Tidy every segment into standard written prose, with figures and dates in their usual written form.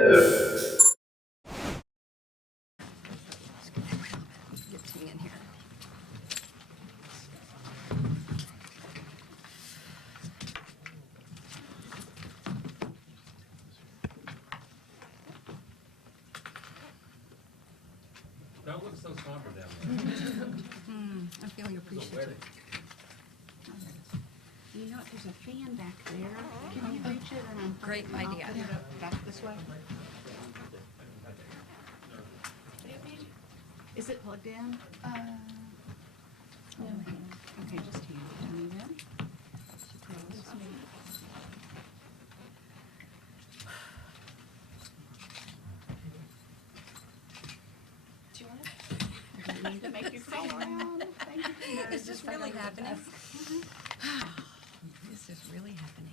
Get Ting in here. Don't look so somber down there. I'm feeling appreciative. You know, there's a fan back there. Can you reach it? And Great idea. I'll put it up back this way. Is it plugged in? No. Okay, just hand it to me then. Do you want it? I didn't mean to make you crawl around. Thank you. Is this really happening? This is really happening.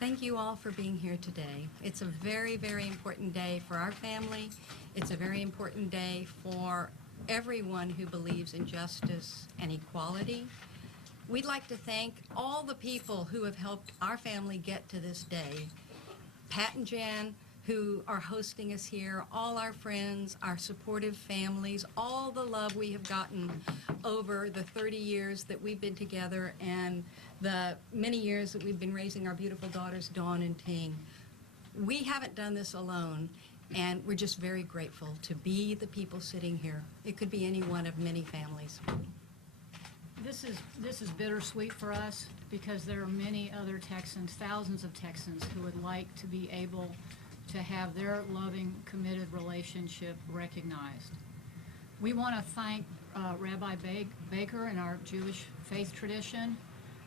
Thank you all for being here today. It's a very, very important day for our family. It's a very important day for everyone who believes in justice and equality. We'd like to thank all the people who have helped our family get to this day. Pat and Jan, who are hosting us here, all our friends, our supportive families, all the love we have gotten over the 30 years that we've been together and the many years that we've been raising our beautiful daughters, Dawn and Ting. We haven't done this alone, and we're just very grateful to be the people sitting here. It could be any one of many families. This is bittersweet for us because there are many other Texans, thousands of Texans, who would like to be able to have their loving, committed relationship recognized. We want to thank Rabbi Baker and our Jewish faith tradition.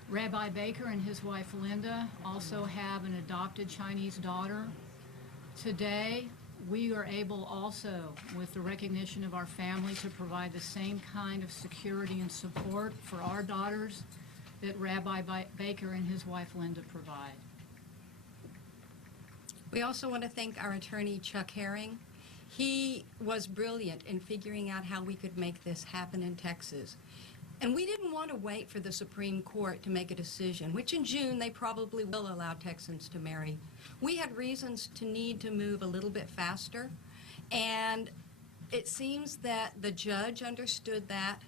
Rabbi Baker and his wife Linda also have an adopted Chinese daughter. Today, we are able also, with the recognition of our family, to provide the same kind of security and support for our daughters that Rabbi Baker and his wife Linda provide. We also want to thank our attorney, Chuck Herring. He was brilliant in figuring out how we could make this happen in Texas. And we didn't want to wait for the Supreme Court to make a decision, which in June they probably will allow Texans to marry. We had reasons to need to move a little bit faster, and it seems that the judge understood that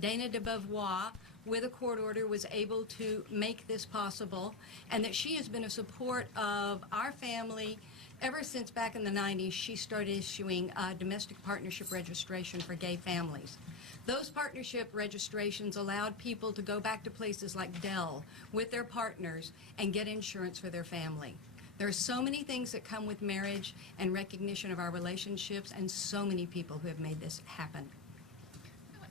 Dana de Beauvoir, with a court order, was able to make this possible, and that she has been a support of our family ever since back in the 90s. She started issuing domestic partnership registration for gay families. Those partnership registrations allowed people to go back to places like Dell with their partners and get insurance for their family. There are so many things that come with marriage and recognition of our relationships, and so many people who have made this happen.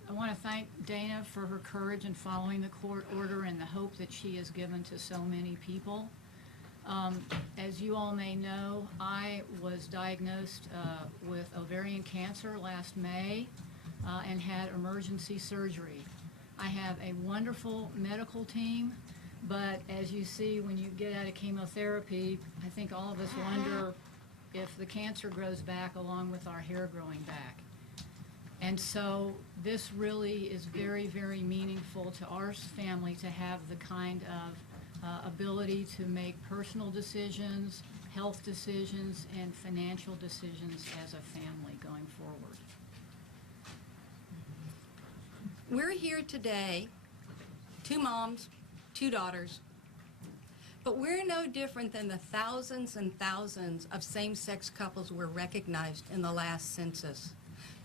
I want to thank Dana for her courage in following the court order and the hope that she has given to so many people. As you all may know, I was diagnosed with ovarian cancer last May and had emergency surgery. I have a wonderful medical team, but as you see when you get out of chemotherapy, I think all of us wonder if the cancer grows back along with our hair growing back. And so this really is very, very meaningful to our family to have the kind of ability to make personal decisions, health decisions, and financial decisions as a family going forward. We're here today, 2 moms, 2 daughters, but we're no different than the thousands and thousands of same-sex couples were recognized in the last census.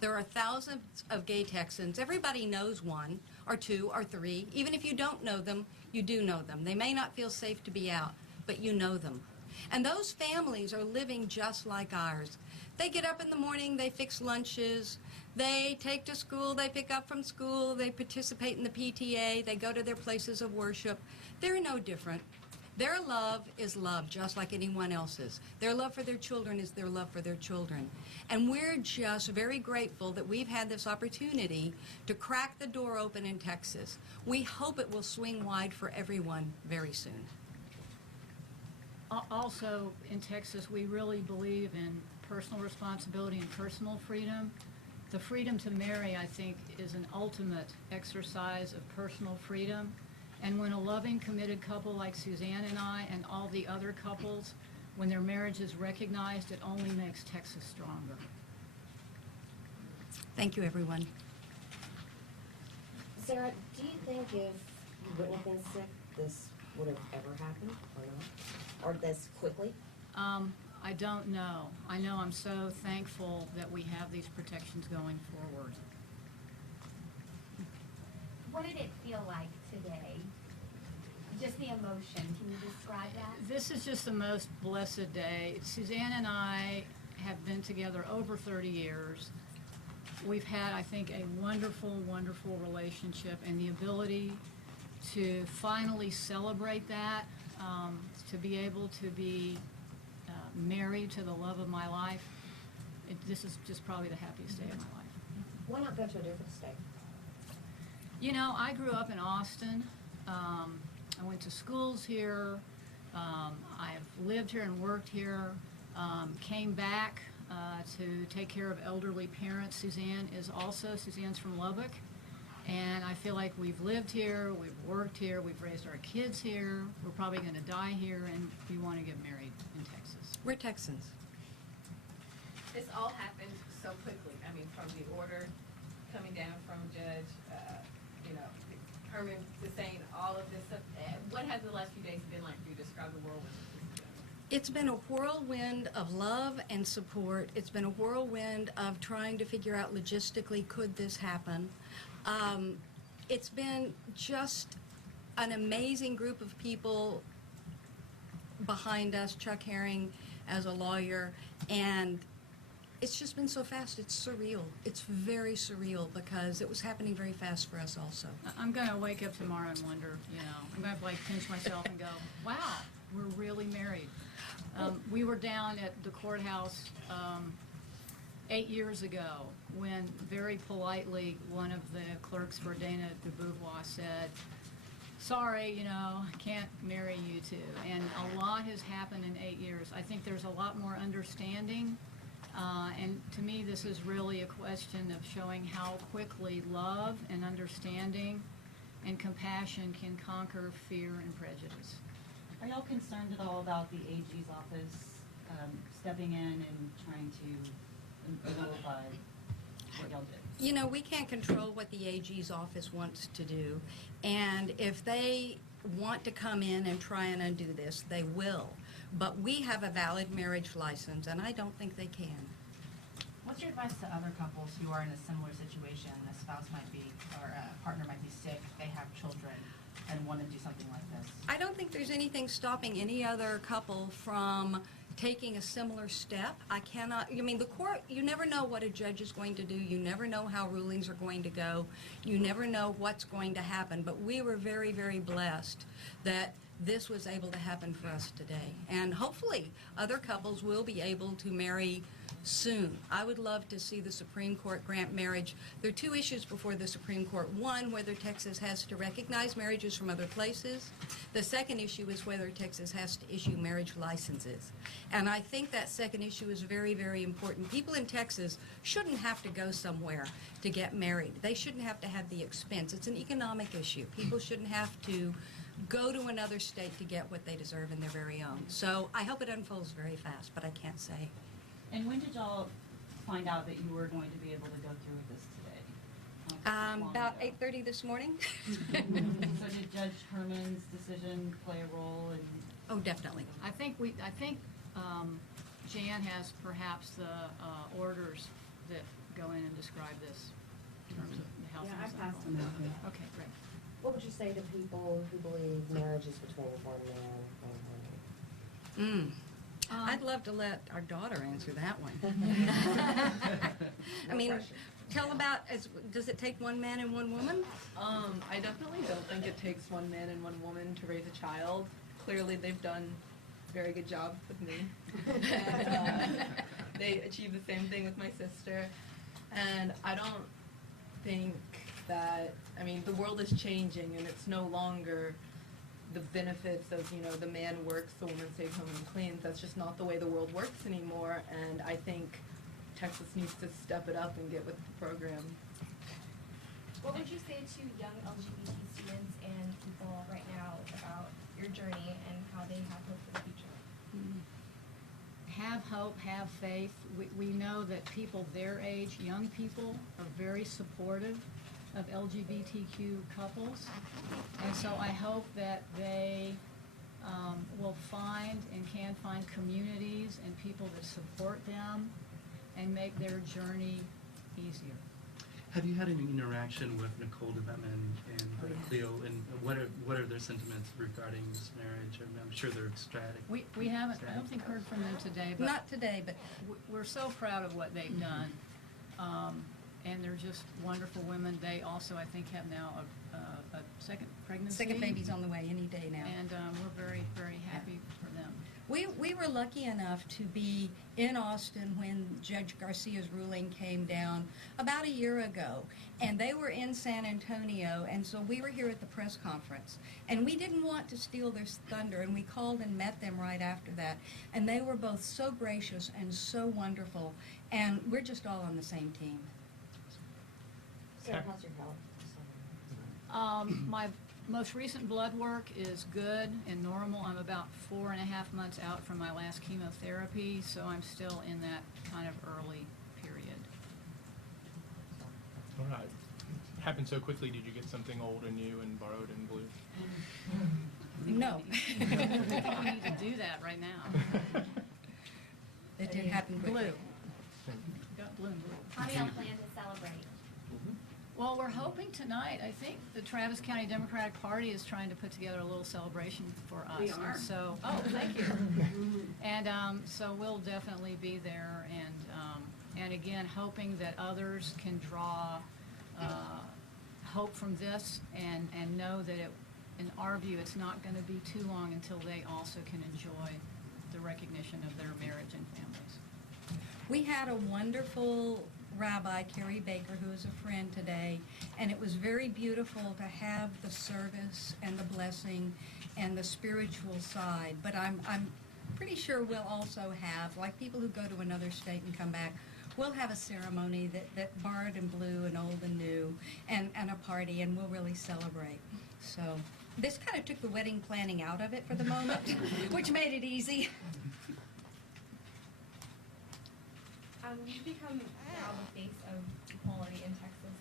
There are thousands of gay Texans. Everybody knows 1 or 2 or 3. Even if you don't know them, you do know them. They may not feel safe to be out, but you know them. And those families are living just like ours. They get up in the morning, they fix lunches, they take to school, they pick up from school, they participate in the PTA, they go to their places of worship. They're no different. Their love is love, just like anyone else's. Their love for their children is their love for their children. And we're just very grateful that we've had this opportunity to crack the door open in Texas. We hope it will swing wide for everyone very soon. Also, in Texas, we really believe in personal responsibility and personal freedom. The freedom to marry, I think, is an ultimate exercise of personal freedom. And when a loving, committed couple like Suzanne and I and all the other couples, when their marriage is recognized, it only makes Texas stronger. Thank you, everyone. Sarah, do you think if you wouldn't have been sick, this would have ever happened or not? Or this quickly? I don't know. I know I'm so thankful that we have these protections going forward. What did it feel like today? Just the emotion. Can you describe that? This is just the most blessed day. Suzanne and I have been together over 30 years. We've had, I think, a wonderful, wonderful relationship, and the ability to finally celebrate that, to be able to be married to the love of my life, this is just probably the happiest day of my life. Why not go to a different state? You know, I grew up in Austin. I went to schools here. I've lived here and worked here. Came back to take care of elderly parents. Suzanne's from Lubbock. And I feel like we've lived here, we've worked here, we've raised our kids here. We're probably going to die here, and we want to get married in Texas. We're Texans. This all happened so quickly. I mean, from the order coming down from Judge, Herman to saying all of this stuff. What has the last few days been like for you? Describe the whirlwind. It's been a whirlwind of love and support. It's been a whirlwind of trying to figure out logistically, could this happen? It's been just an amazing group of people behind us, Chuck Herring as a lawyer, and it's just been so fast. It's surreal. It's very surreal because it was happening very fast for us also. I'm going to wake up tomorrow and wonder, I'm going to pinch myself and go, wow, we're really married. We were down at the courthouse 8 years ago when very politely one of the clerks for Dana DeBeauvoir said, sorry, can't marry you two. And a lot has happened in 8 years. I think there's a lot more understanding. And to me, this is really a question of showing how quickly love and understanding and compassion can conquer fear and prejudice. Are y'all concerned at all about the AG's office stepping in and trying to nullify what y'all did? We can't control what the AG's office wants to do. And if they want to come in and try and undo this, they will. But we have a valid marriage license, and I don't think they can. What's your advice to other couples who are in a similar situation? A spouse might be, or a partner might be sick, they have children, and want to do something like this? I don't think there's anything stopping any other couple from taking a similar step. The court, you never know what a judge is going to do. You never know how rulings are going to go. You never know what's going to happen. But we were very, very blessed that this was able to happen for us today. And hopefully other couples will be able to marry soon. I would love to see the Supreme Court grant marriage. There are two issues before the Supreme Court. One, whether Texas has to recognize marriages from other places. The second issue is whether Texas has to issue marriage licenses. And I think that second issue is very, very important. People in Texas shouldn't have to go somewhere to get married. They shouldn't have to have the expense. It's an economic issue. People shouldn't have to go to another state to get what they deserve in their very own. So I hope it unfolds very fast, but I can't say. And when did y'all find out that you were going to be able to go through with this today? How long About ago? 8:30 this morning. So did Judge Herman's decision play a role in? Oh, definitely. I think Jan has perhaps the orders that go in and describe this in terms of the health. Yeah, and I passed safety. them out. Okay, great. What would you say to people who believe marriage is between one man and one woman? I'd love to let our daughter answer that one. Tell about, does it take one man and one woman? I definitely don't think it takes one man and one woman to raise a child. clearly they've done a very good job with me. And they achieved the same thing with my sister. And I don't think that, I mean, the world is changing and it's no longer the benefits of, you know, the man works, the woman stays home and cleans. That's just not the way the world works anymore. And I think Texas needs to step it up and get with the program. What would you say to young LGBT students and people right now about your journey and how they have hope for the future? Have hope, have faith. We know that people their age, young people, are very supportive of LGBTQ couples. And so I hope that they will find and can find communities and people that support them and make their journey easier. Have you had any interaction with Nicole DeVetman and Cleo, and what are their sentiments regarding this marriage? I mean, I'm sure they're ecstatic. We haven't, I don't think, heard from them today, but Not today, but we're so proud of what they've done. And they're just wonderful women. They also, I think, have now a second pregnancy. second baby's on the way any day now. And we're very, very happy for them. We were lucky enough to be in Austin when Judge Garcia's ruling came down about a year ago, and they were in San Antonio, and so we were here at the press conference, and we didn't want to steal their thunder, and we called and met them right after that, and they were both so gracious and so wonderful, and we're just all on the same team. Sarah, how's your health? My most recent blood work is good and normal. I'm about 4.5 months out from my last chemotherapy, so I'm still in that kind of early period. All right. Happened so quickly. Did you get something old and new and borrowed and blue? No. I think we need to do that right now. It did happen quickly. Blue. Got blue and blue. How do y'all plan to celebrate? Well, we're hoping tonight, I think the Travis County Democratic Party is trying to put together a little celebration for us. We are. And so, oh, thank you. And so we'll definitely be there, and again, hoping that others can draw hope from this and know that in our view, it's not going to be too long until they also can enjoy the recognition of their marriage and families. We had a wonderful Rabbi, Carrie Baker, who is a friend today, and it was very beautiful to have the service and the blessing and the spiritual side. But I'm pretty sure we'll also have, like people who go to another state and come back, we'll have a ceremony that borrowed and blue and old and new, and a party, and we'll really celebrate. So this kind of took the wedding planning out of it for the moment, which made it easy. You've become now the face of equality in Texas.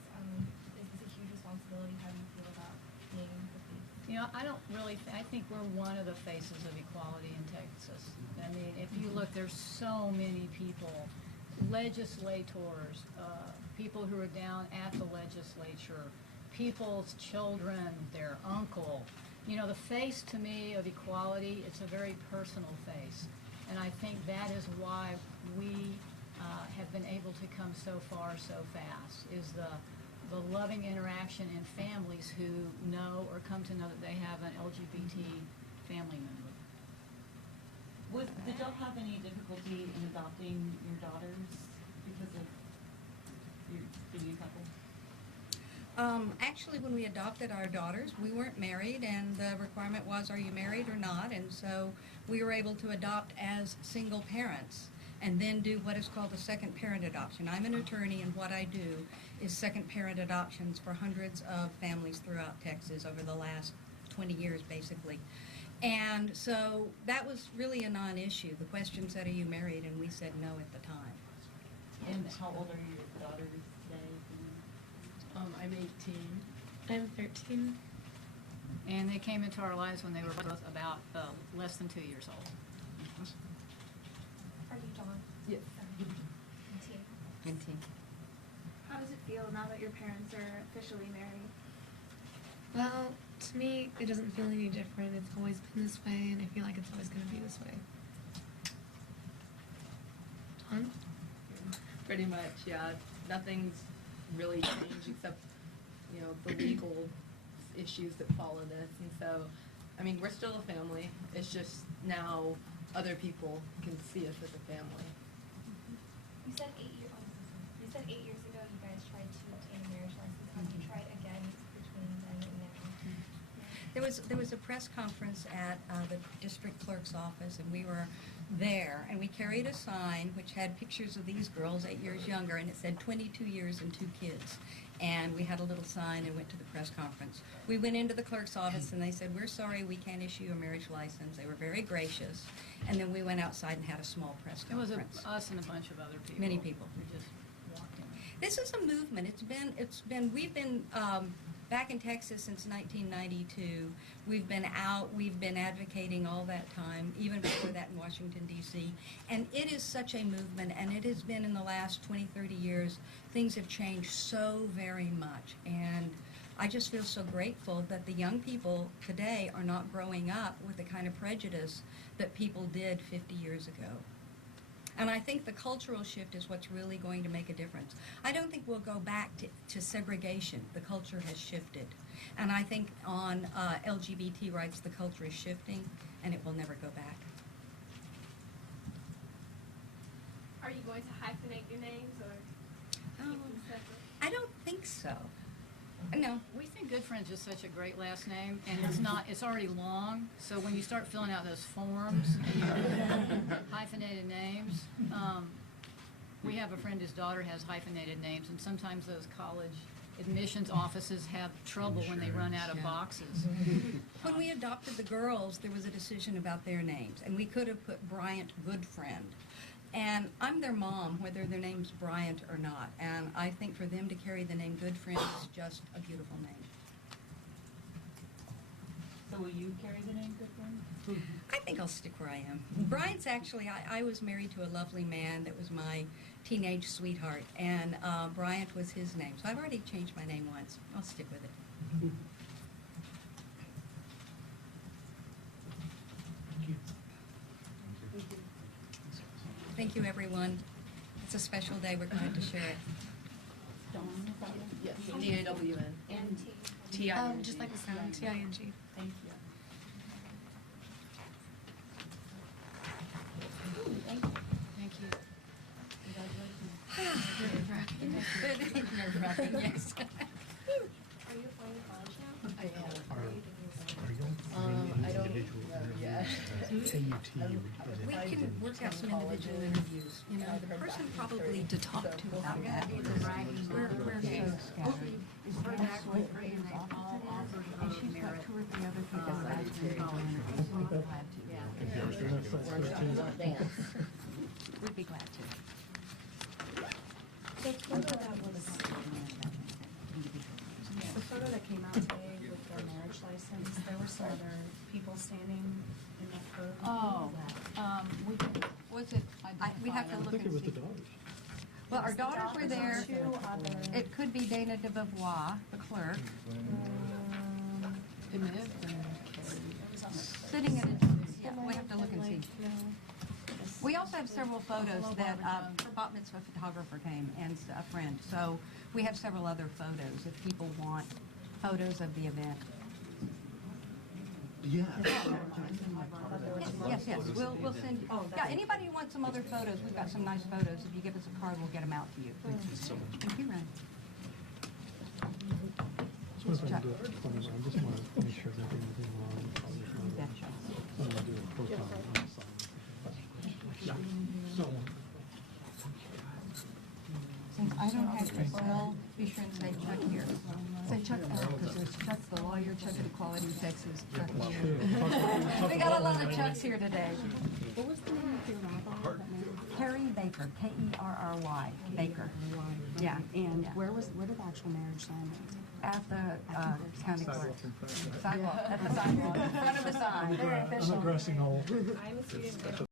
Is this a huge responsibility? How do you feel about being the face? You know, I don't really, I think we're one of the faces of equality in Texas. I mean, if you look, there's so many people, legislators, people who are down at the legislature, people's children, their uncle. You know, the face to me of equality, it's a very personal face. And I think that is why we have been able to come so far so fast, is the loving interaction in families who know or come to know that they have an LGBT family member. Did y'all have any difficulty in adopting your daughters because of your being a couple? Actually, when we adopted our daughters, we weren't married, and the requirement was, are you married or not? And so we were able to adopt as single parents and then do what is called a second parent adoption. I'm an attorney, and what I do is second parent adoptions for hundreds of families throughout Texas over the last 20 years, basically. And so that was really a non-issue. The question said, are you married? And we said no at the time. And how old are your daughters today? I'm 18. I'm 13. And they came into our lives when they were both about less than 2 years old. Are you Dawn? Yes. And team. How does it feel now that your parents are officially married? Well, to me, it doesn't feel any different. It's always been this way, and I feel like it's always going to be this way. Dawn? Pretty much, yeah. Nothing's really changed except, you know, the legal issues that follow this. And so, I I mean, we're still a family. It's just now other people can see us as a family. You said 8 years. You said 8 years ago you guys tried to obtain a marriage license. Have you tried again between then and now? There was a press conference at the district clerk's office, and we were there, and we carried a sign which had pictures of these girls 8 years younger, and it said 22 years and 2 kids. And we had a little sign and went to the press conference. We went into the clerk's office, and they said, "We're sorry, we can't issue a marriage license." They were very gracious. And then we went outside and had a small press It was conference. us and a bunch of other people. Many people. We just walked in. This is a movement. We've been back in Texas since 1992. We've been out, we've been advocating all that time, even before that in Washington, D.C. And it is such a movement, and it has been in the last 20, 30 years. Things have changed so very much. And I just feel so grateful that the young people today are not growing up with the kind of prejudice that people did 50 years ago. And I think the cultural shift is what's really going to make a difference. I don't think we'll go back to segregation. The culture has shifted. And I think on LGBT rights, the culture is shifting, and it will never go back. Are you going to hyphenate your names or keep them separate? I don't think so. No. We think Good Friends is such a great last name, and it's already long, so when you start filling out those forms, and you hyphenated names, we have a friend whose daughter has hyphenated names, and sometimes those college admissions offices have trouble when they run out of boxes. When we adopted the girls, there was a decision about their names, and we could have put Bryant Goodfriend. And I'm their mom, whether their name's Bryant or not. And I think for them to carry the name Goodfriend is just a beautiful name. So will you carry the name Goodfriend? I think I'll stick where I am. Bryant's actually, I was married to a lovely man that was my teenage sweetheart, and Bryant was his name. So I've already changed my name once. I'll stick with it. Thank you, everyone. It's a special day. We're glad to share it. Yes, D-A-W-N. And T-I-N-G. Just like the sound, T-I-N-G. Thank you. Thank you. Nerve-wracking, yes. are you applying to college now? I am. I don't know yet. We can work out some individual interviews. You know, the person probably to talk to about that. We're so scattered. We're actually free, and they all offered her merit. Two or three other people that I've been following. We'd be glad to. The photo that came out today with the marriage license, there were some other people standing in that photo. Oh, we can, Was it, we have to look and see. Well, our daughters were there. It could be Dana de Beauvoir, the clerk. it may have been Sitting in a, yeah, we have to look and see. We also have several photos that, her bat mitzvah photographer came and a friend. So we have several other photos if people want photos of the event. Yeah. Yes, we'll send, yeah, anybody who wants some other photos, we've got some nice photos. If you give us a card, we'll get them out to you. Thank you so much. Thank you, Ren. So if I can do it for 20, I just want to make sure that everything wrong. Betcha. I'm going to do a profile on the side. So, Since I don't have your cell, be sure and say Chuck here. Say Chuck, because there's Chuck the lawyer, Chuck at Equality Texas, Chuck here. We got a lot of Chucks here today. What was the name of your rabbi? Kerry Baker, K-E-R-R-Y, Baker. Yeah. And where did the actual marriage sign? At the county clerk. Sidewalk, at the sidewalk, in front of the sign. I'm addressing all. I'm a student